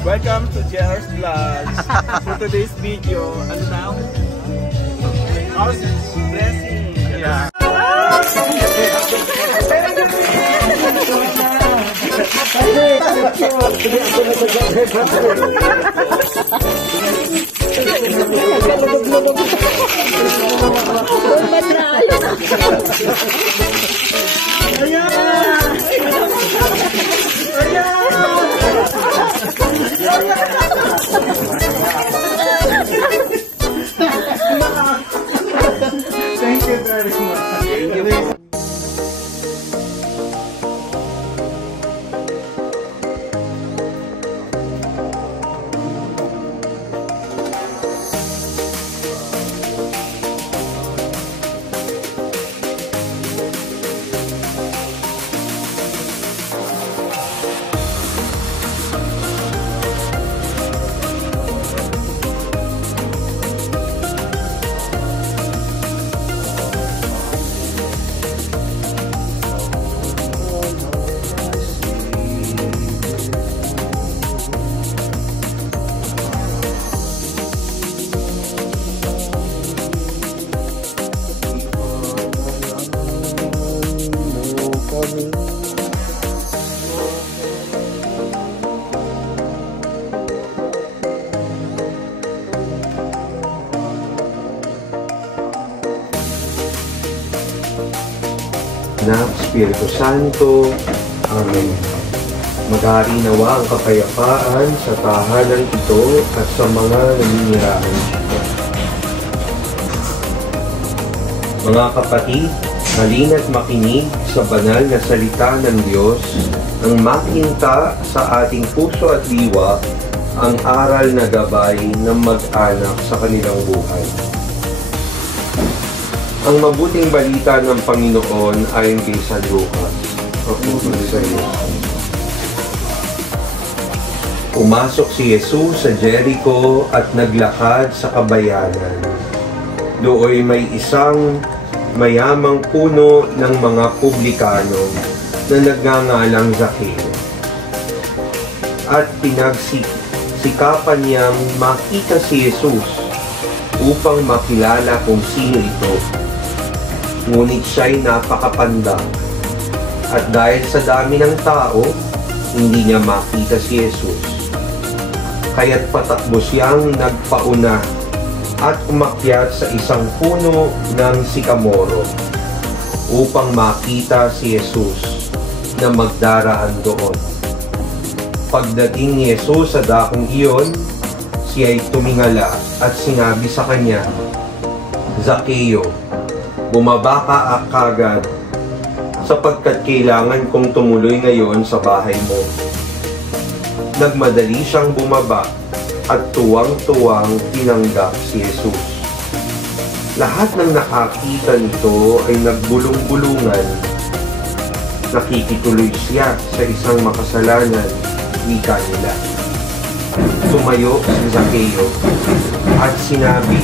Welcome to JR's Vlogs. For today's video, ano na? House blessing. Yeah. Thank you very much. Na Espiritu Santo. Amen. Maghari nawa ang kapayapaan sa tahanan ito at sa mga naninirahan dito. Mga kapatid, halina't makinig sa banal na salita ng Diyos nang makinta sa ating puso at diwa ang aral na gabay ng mag-anak sa kanilang buhay. Ang mabuting balita ng Panginoon ayon kay San Lucas. Pumasok si Jesus sa Jericho at naglakad sa kabayanan. Dooy may isang mayamang puno ng mga publikano na nagngangalang Zaccheo. At pinagsikapan niyang makita si Jesus upang makilala kung sino ito. Ngunit siya'y napakapanda. At dahil sa dami ng tao, hindi niya makita si Jesus. Kaya't patakbo siyang nagpauna at umakyat sa isang puno ng sikamoro upang makita si Jesus na magdaraan doon. Pagdating ni Jesus sa dakong iyon, siya'y tumingala at sinabi sa kanya, Zaccheo, bumaba ka kagad sapagkat kailangan kong tumuloy ngayon sa bahay mo. Nagmadali siyang bumaba at tuwang-tuwang tinanggap si Jesus. Lahat ng nakakita nito ay nagbulong-bulungan. Nakikituloy siya sa isang makasalanan, wika nila. Tumayo si Zaccheo at sinabi,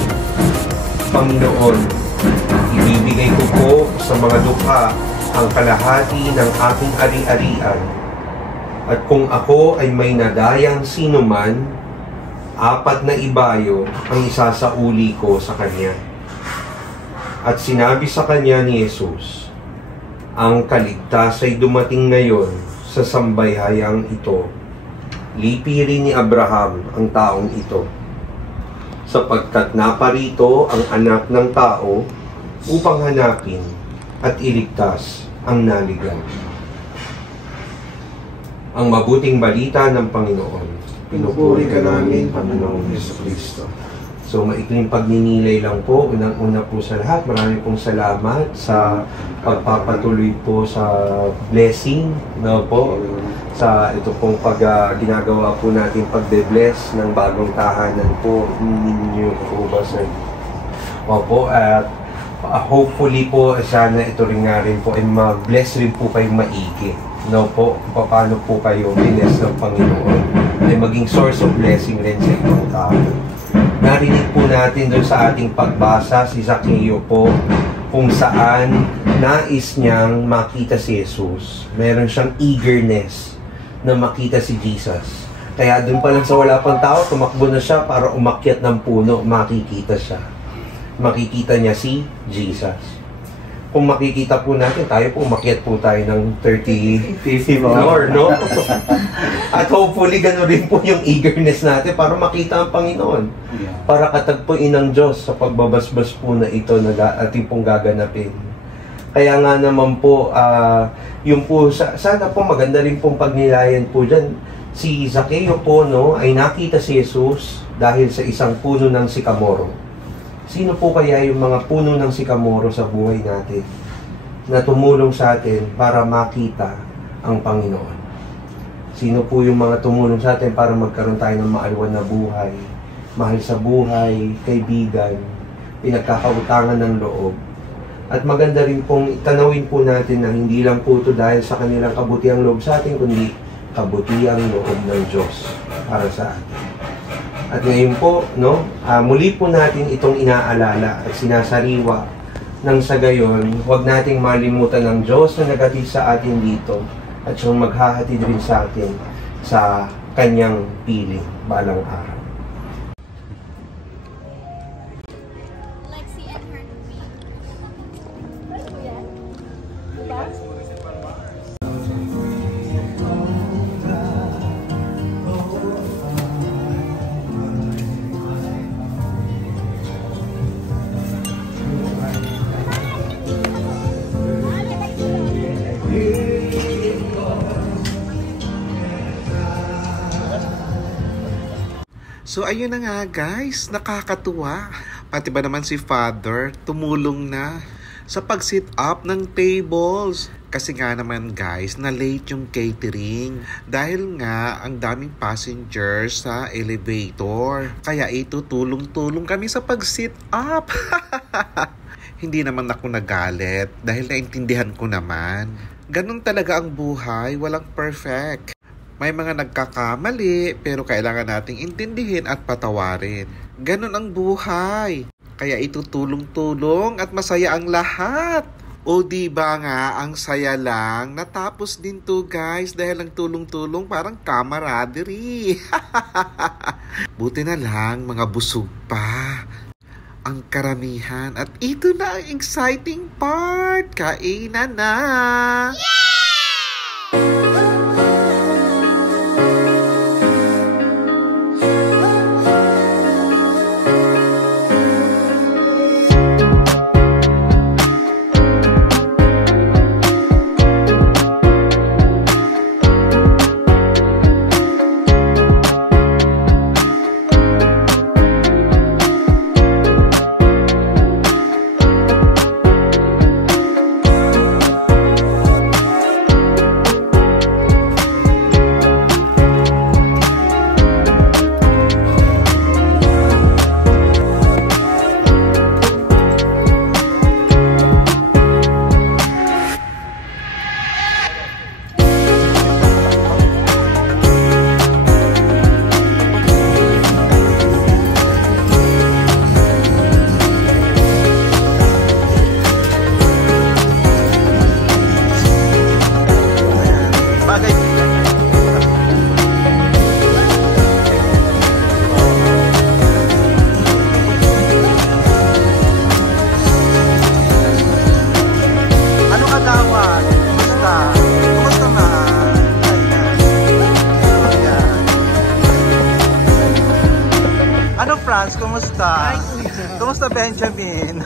Panginoon, ibibigay ko po sa mga dukha ang kalahati ng aking ari-arian. At kung ako ay may nadayang sino man, 4 na ibayo ang isasauli ko sa kanya. At sinabi sa kanya ni Jesus, ang kaligtas ay dumating ngayon sa sambayhayang ito. Lipirin ni Abraham ang taong ito, sapagkat naparito ang anak ng tao upang hanapin at iligtas ang naligaw. Ang mabuting balita ng Panginoon. Pinupuri ka namin, Panginoong Jesucristo. So, maikling pagninilay lang po. Unang-una po sa lahat, marami pong salamat sa pagpapatuloy po sa blessing, no po, sa ito pong ginagawa po natin pagbe-bless ng bagong tahanan po ninyo po ba sa opo, at hopefully po sana ito rin nga rin po ay mag-bless rin po kayo maigi, no po, paano po kayo bless ng Panginoon ay maging source of blessing rin sa ibang tao. Narinig po natin doon sa ating pagbasa si Zaccheo po kung saan nais niyang makita si Jesus. Meron siyang eagerness na makita si Jesus. Kaya dun pa lang sa wala pang tao, tumakbo na siya para umakyat ng puno, makikita siya. Makikita niya si Jesus. Kung makikita po natin, tayo po umakyat po tayo ng 30 floor, no? At hopefully, gano'n rin po yung eagerness natin para makita ang Panginoon. Para katagpuin ng Diyos sa pagbabasbas po na ito na ating pong gaganapin. Kaya nga naman po, yung po, sana po maganda rin pong pagnilayan po dyan. Si Zaccheo po, no, ay nakita si Jesus dahil sa isang puno ng sikamoro. Sino po kaya yung mga puno ng sikamoro sa buhay natin na tumulong sa atin para makita ang Panginoon? Sino po yung mga tumulong sa atin para magkaroon tayo ng maalwan na buhay, mahal sa buhay, kaibigan, pinagkakautangan ng loob? At maganda rin pong tanawin po natin na hindi lang po ito dahil sa kanilang kabutiang loob sa atin, kundi kabutiang loob ng Diyos para sa atin. At ngayon po, no, muli po natin itong inaalala at sinasariwa nang sa gayon, huwag nating malimutan ng Diyos na naghatid sa atin dito at siyang maghahatid rin sa atin sa kanyang piling balang araw. So ayun na nga guys, nakakatuwa. Pati ba naman si Father tumulong na sa pag-sit up ng tables. Kasi nga naman guys, na late yung catering. Dahil nga ang daming passengers sa elevator. Kaya ito tulong-tulong kami sa pag-sit up. Hindi naman ako nagalit dahil naintindihan ko naman. Ganun talaga ang buhay, walang perfect. May mga nagkakamali pero kailangan nating intindihin at patawarin. Ganun ang buhay. Kaya ito tulong-tulong at masaya ang lahat. O diba nga, ang saya lang. Natapos din to guys dahil ang tulong-tulong parang camaraderie. Buti na lang mga busog pa ang karamihan. At ito na ang exciting part. Kainan na! Yeah! Kumusta? Kumusta Benjamin?